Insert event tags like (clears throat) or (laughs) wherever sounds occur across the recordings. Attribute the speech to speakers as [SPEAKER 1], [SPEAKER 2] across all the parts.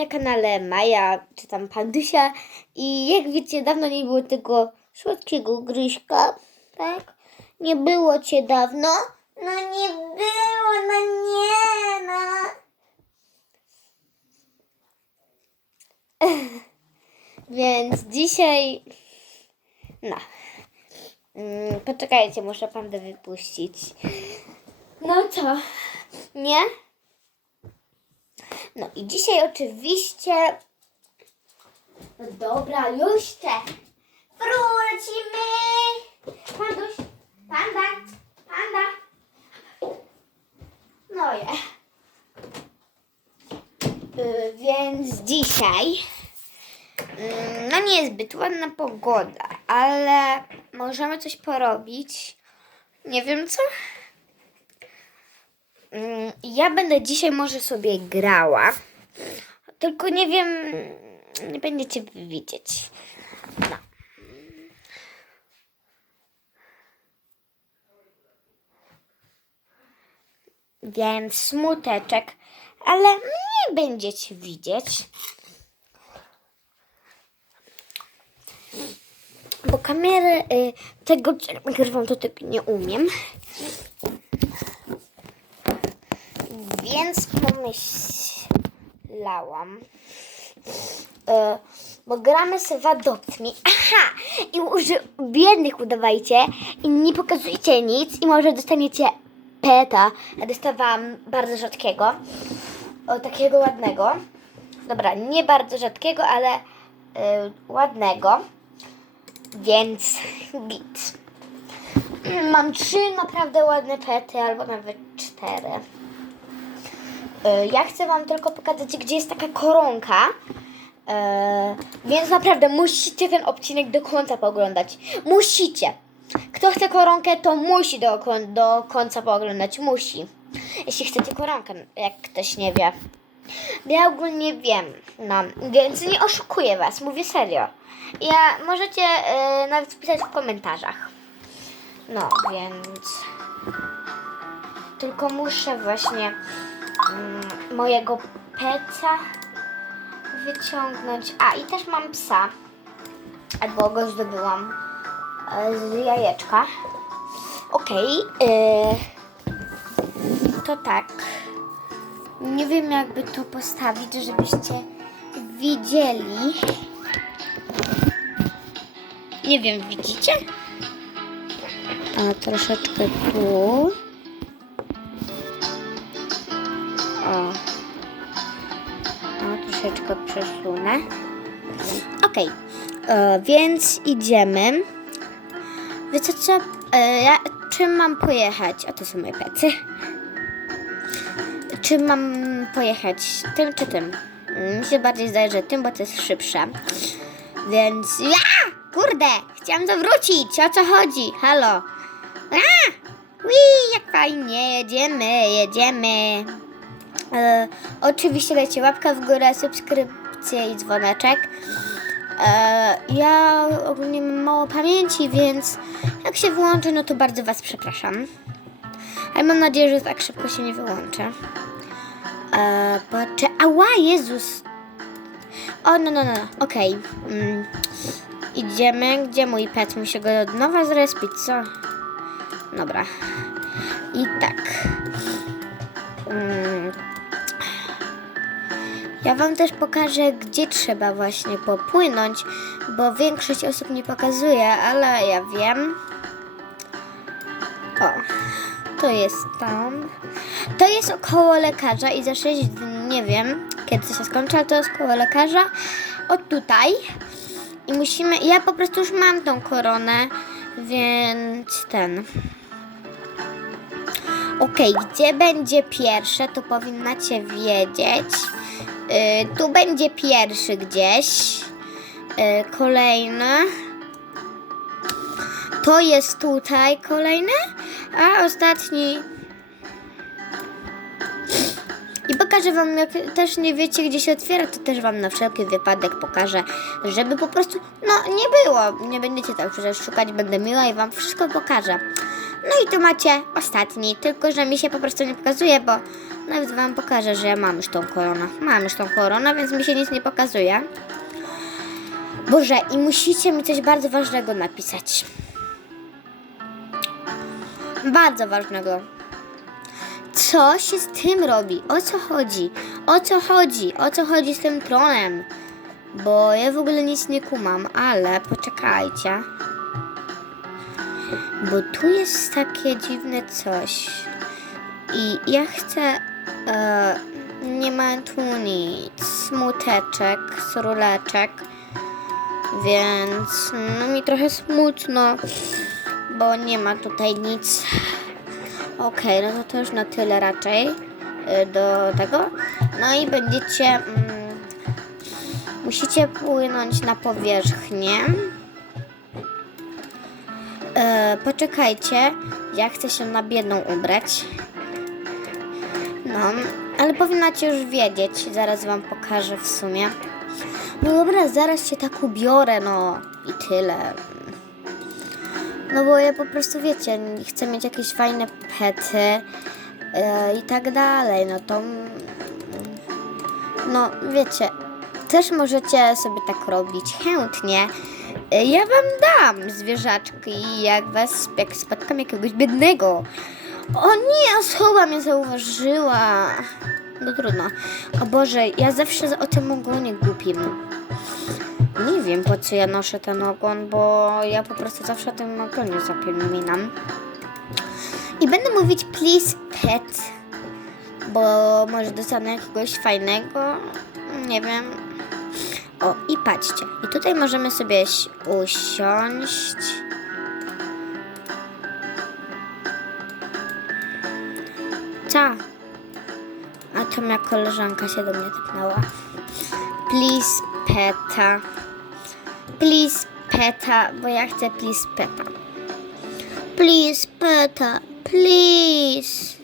[SPEAKER 1] na kanale Maja, czy tam Pandusia i jak wiecie, dawno nie było tego słodkiego gryźka, tak? Nie było cię dawno? No nie było, no nie, no. (laughs) Więc dzisiaj, no, Mm, poczekajcie, muszę pandę wypuścić. No co, nie? No i dzisiaj oczywiście. No dobra, już te. Wrócimy! Panduś, panda, panda. No je. Y, więc dzisiaj. mm, No nie jest zbyt ładna pogoda, ale możemy coś porobić. Nie wiem co. Mm, Ja będę dzisiaj może sobie grała. Tylko nie wiem, nie będziecie widzieć. No. Więc smuteczek, ale nie będziecie widzieć. Bo kamery y, tego, co nagrywam, to nie umiem. Więc pomyślałam, e, bo gramy z wadotmi. Aha! I uży, biednych udawajcie i nie pokazujcie nic i może dostaniecie peta. Ja dostawałam bardzo rzadkiego. O, takiego ładnego. Dobra, nie bardzo rzadkiego, ale e, ładnego. Więc git. (clears throat) Mam trzy naprawdę ładne pety, albo nawet cztery. E, Ja chcę Wam tylko pokazać, gdzie jest taka koronka. E, więc naprawdę musicie ten odcinek do końca pooglądać. Musicie. Kto chce koronkę, to musi do, do końca pooglądać. Musi. Jeśli chcecie koronkę, jak ktoś nie wie. Ja ogólnie wiem, no, więc nie oszukuję Was, mówię serio. Ja możecie e, nawet pisać w komentarzach. No, więc tylko muszę właśnie mojego peca wyciągnąć. A, i też mam psa, albo go zdobyłam e, z jajeczka. Okej, e, to tak. Nie wiem, jakby to postawić, żebyście widzieli. Nie wiem, widzicie? A troszeczkę tu. Przesunę. Okej, e, więc idziemy. Wiecie co? E, ja, czym mam pojechać? O, to są moje plecy. Czym mam pojechać? Tym czy tym? Mm, Mi się bardziej zdaje, że tym, bo to jest szybsze. Więc ja! Kurde! Chciałam zawrócić! O co chodzi? Halo! A! Ui, jak fajnie! Jedziemy, jedziemy! E, oczywiście dajcie łapkę w górę, subskrypcję i dzwoneczek. E, ja ogólnie mam mało pamięci, więc jak się wyłączy, no to bardzo Was przepraszam. Ale mam nadzieję, że tak szybko się nie wyłączę. E, pocze... Ała, Jezus! O, no, no, no, okej. Mm. Idziemy. Gdzie mój pet? Muszę go od nowa zrespić, co? Dobra. I tak. Mm. Ja Wam też pokażę, gdzie trzeba właśnie popłynąć, bo większość osób nie pokazuje, ale ja wiem. O, to jest tam. To jest około lekarza i za 6 dni, nie wiem, kiedy to się skończy, ale to jest koło lekarza. Od tutaj. I musimy, ja po prostu już mam tą koronę, więc ten. Okej, gdzie będzie pierwsze, to powinnacie wiedzieć. Y, tu będzie pierwszy gdzieś. Y, kolejny. To jest tutaj kolejny, a ostatni. I pokażę wam, jak też nie wiecie, gdzie się otwiera, to też wam na wszelki wypadek pokażę, żeby po prostu, no nie było. Nie będziecie tak przecież szukać, będę miła i wam wszystko pokażę.
[SPEAKER 2] No i tu macie ostatni, tylko że mi się po prostu nie pokazuje, bo nawet wam pokażę, że ja mam już tą koronę. Mam już tą koronę, więc mi się nic nie pokazuje. Boże, i musicie mi coś bardzo ważnego napisać. Bardzo ważnego. Co się z tym robi? O co chodzi? O co chodzi? O co chodzi z tym tronem? Bo ja w ogóle nic nie kumam, ale poczekajcie. Bo tu jest takie dziwne coś. I ja chcę. E, nie ma tu nic. Smuteczek, suruleczek. Więc no mi trochę smutno, bo nie ma tutaj nic. Okej, no to to już na tyle raczej y, do tego. No i będziecie. Mm, musicie płynąć na powierzchnię. E, poczekajcie, ja chcę się na biedną ubrać. No, ale powinnacie już wiedzieć, zaraz wam pokażę w sumie. No dobra, zaraz się tak ubiorę, no i tyle. No bo ja po prostu wiecie, chcę mieć jakieś fajne pety e, i tak dalej. No to. No wiecie, też możecie sobie tak robić chętnie. E, Ja wam dam zwierzaczki, jak was, jak spotkam jakiegoś biednego. O nie, osoba mnie zauważyła. No trudno. O Boże, ja zawsze o tym ogonie głupim. Nie wiem po co ja noszę ten ogon, bo ja po prostu zawsze o tym ogonie zapominam. I będę mówić please pet, bo może dostanę jakiegoś fajnego, nie wiem. O, i patrzcie. I tutaj możemy sobie usiąść. Co? A to moja koleżanka się do mnie tepnęła. Please peta. Please peta, bo ja chcę please peta. Please peta, please.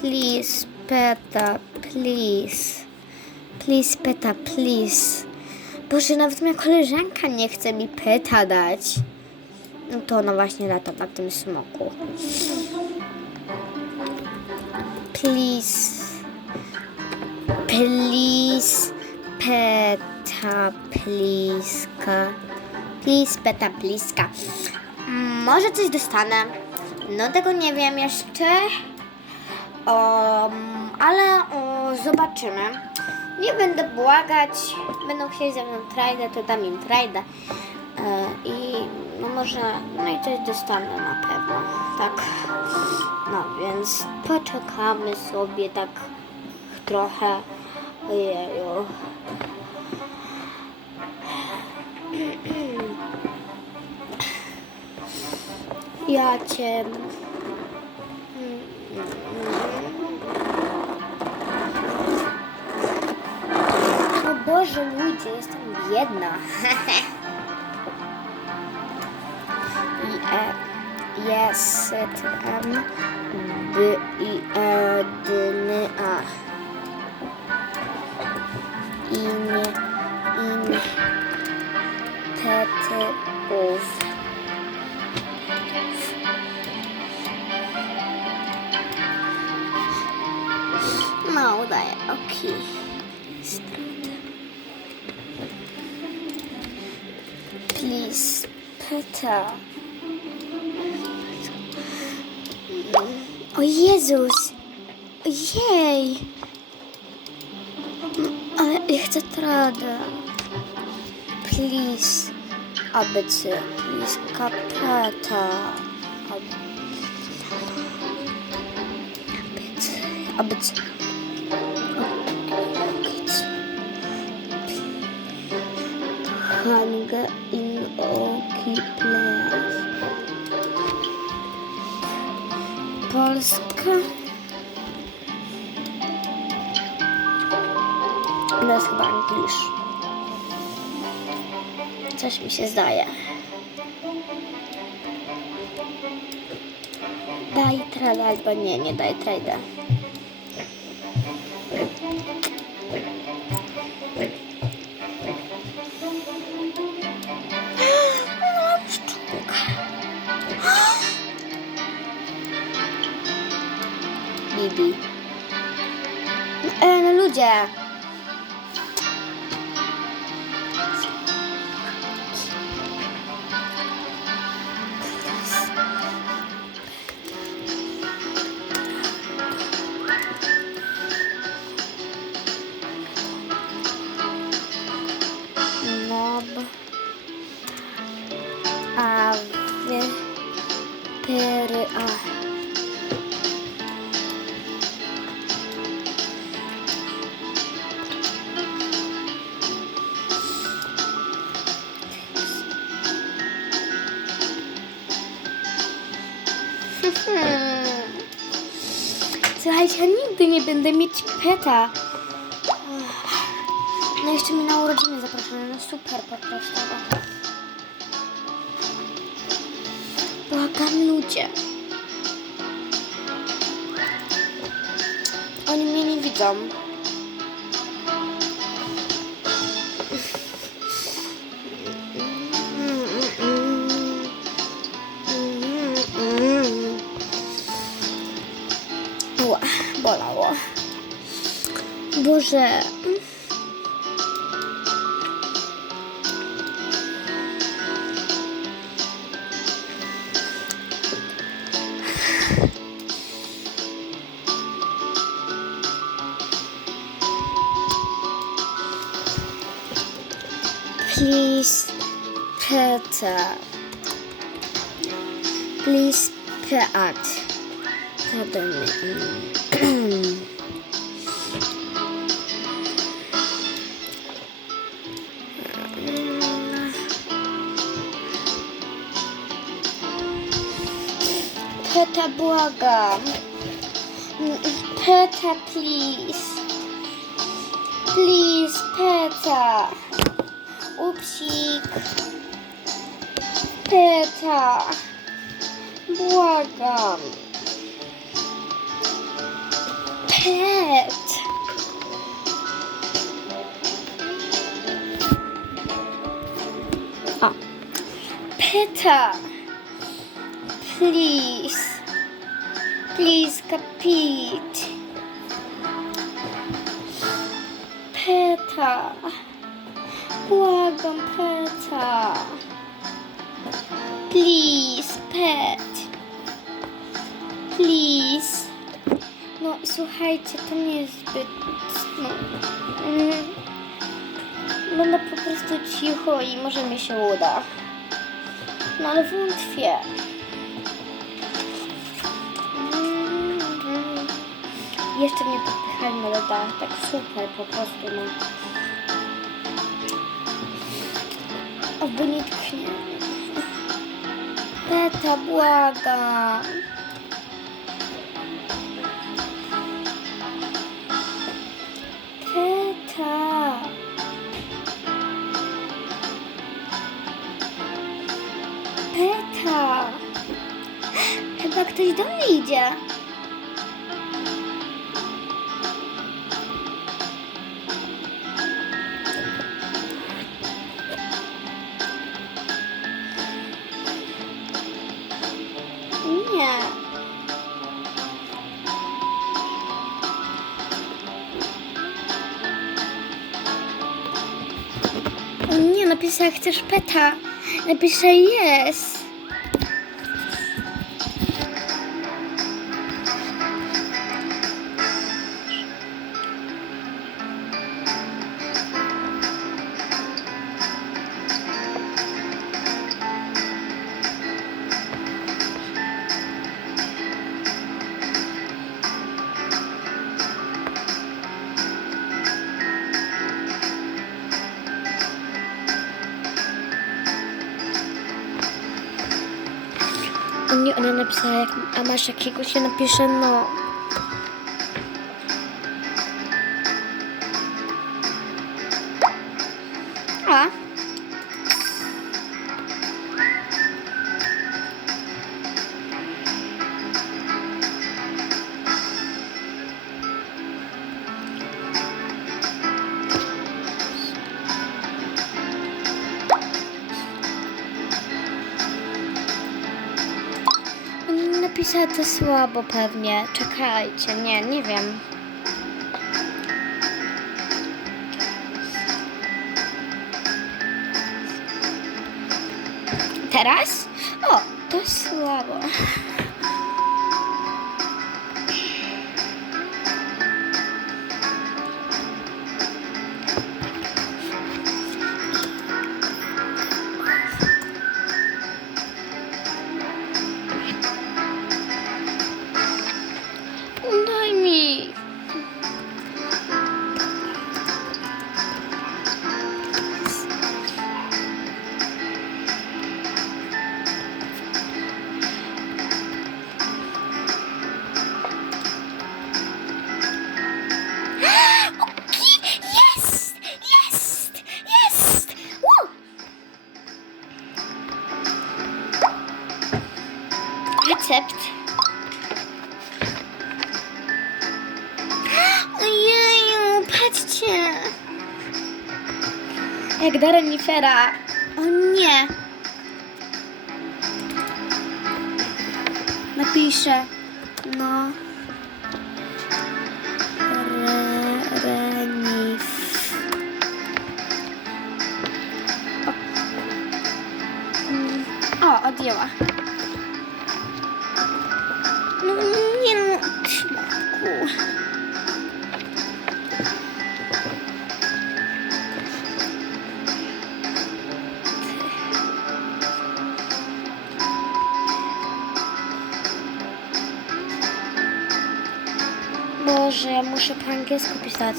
[SPEAKER 2] Please peta, please. Please peta, please. Boże, nawet moja koleżanka nie chce mi peta dać. No to ona właśnie lata na tym smoku. Please. Please, peta, pliska. Please, peta, pliska. Mm, Może coś dostanę. No tego nie wiem jeszcze. Um, ale o, zobaczymy. Nie będę błagać. Będą chcieli ze mną trajdę, to dam im trajdę. E, I no może, no i coś dostanę na pewno. Tak. No więc poczekamy sobie tak trochę. Ojeju. Ja cię. O Boże, ludzie, jestem biedna. (laughs) I e, jestem b i e d n a. In in tetów. No, udaję, okej. Strat. Please, Peter. O Jezus! Ojej! Ale ja chcę tradę. Please. ABC. Please, kapeta. ABC. ABC. Hanga in Oki Place. Polska. To jest chyba Anglisz. Coś mi się zdaje. Daj trada albo nie, nie daj trada. Peta. No jeszcze mi na urodziny zapraszane, no super po prostu. Błagam ludzie. Oni mnie nie widzą. Boże. Please, Peter. Please, Pet. Tell me. (clears throat) Peta, błagam. Peta, please. Please, Peta. Upsik. Peta. Błagam. Pet. O. Peta. Please. Please, kapit. Peta. Błagam, Peta. Please, pet. Please. No, słuchajcie, to nie jest zbyt... No, mm, będę po prostu cicho i może mi się uda. No, ale wątpię. Jeszcze mnie podpychali na lodach, tak super po prostu, no. Oby nie... Peta, błagam. Peta. Peta. Chyba ktoś do mnie idzie. Chcesz peta. Napiszę yes. Napisała, jak, a masz jakiegoś, ja napiszę no. To słabo pewnie. Czekajcie, nie, nie wiem. Teraz? O, to słabo. recept. Ojeju, patrzcie. Jak da renifera. O nie. Napiszę. No. Mm. O, odjęła. Muszę po angielsku pisać.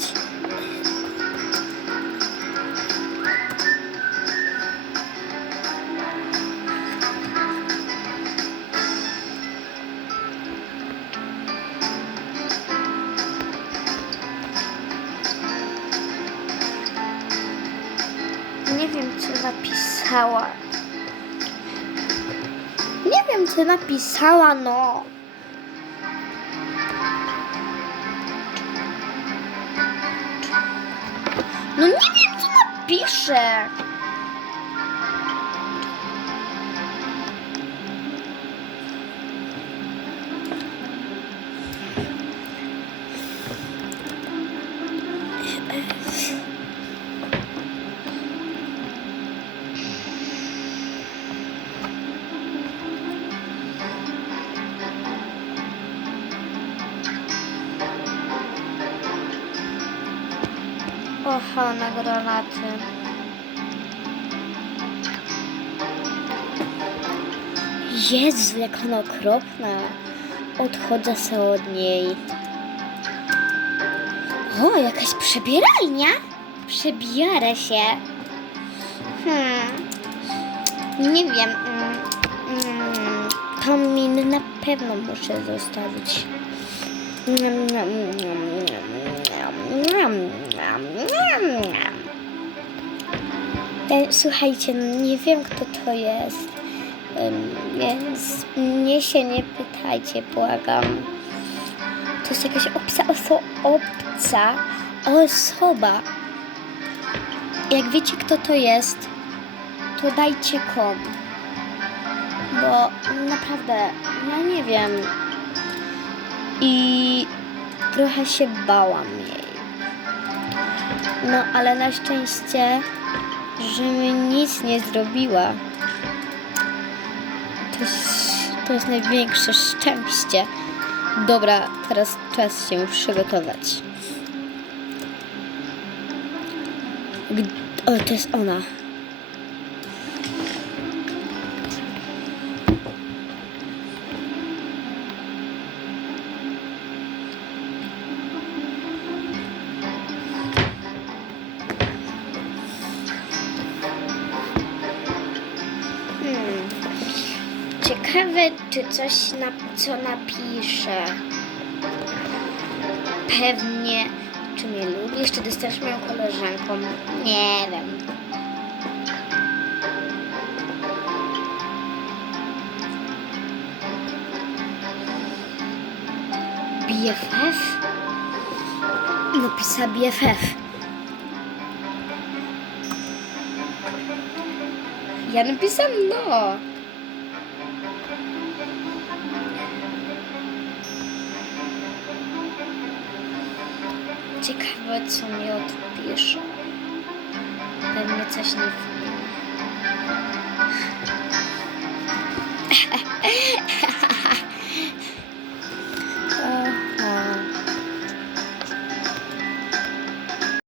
[SPEAKER 2] Nie wiem, co napisała. Nie wiem, co napisała, no. No nie wiem, co napiszę. Oha, na granaty. Jezu, jak ona okropna. Odchodzę se od niej. O, jakaś przebieralnia. Przebiorę się. Hmm. Nie wiem. Mm, mm, to mi na pewno muszę zostawić. Niam, niam, niam, niam, niam, niam. E, Słuchajcie, no nie wiem kto to jest, więc mnie się nie pytajcie, błagam. To jest jakaś obca, oso, obca osoba. Jak wiecie kto to jest, to dajcie kom. Bo naprawdę, ja nie wiem. I trochę się bałam jej. No, ale na szczęście, że mi nic nie zrobiła. To jest, to jest największe szczęście. Dobra, teraz czas się przygotować. O, to jest ona. Coś na, co napiszę. Pewnie, czy mnie lubisz, czy jesteś moją koleżanką. Nie wiem. BFF? Napisała BFF. Ja napisałam no. Co mi odpisze. Pewnie coś nie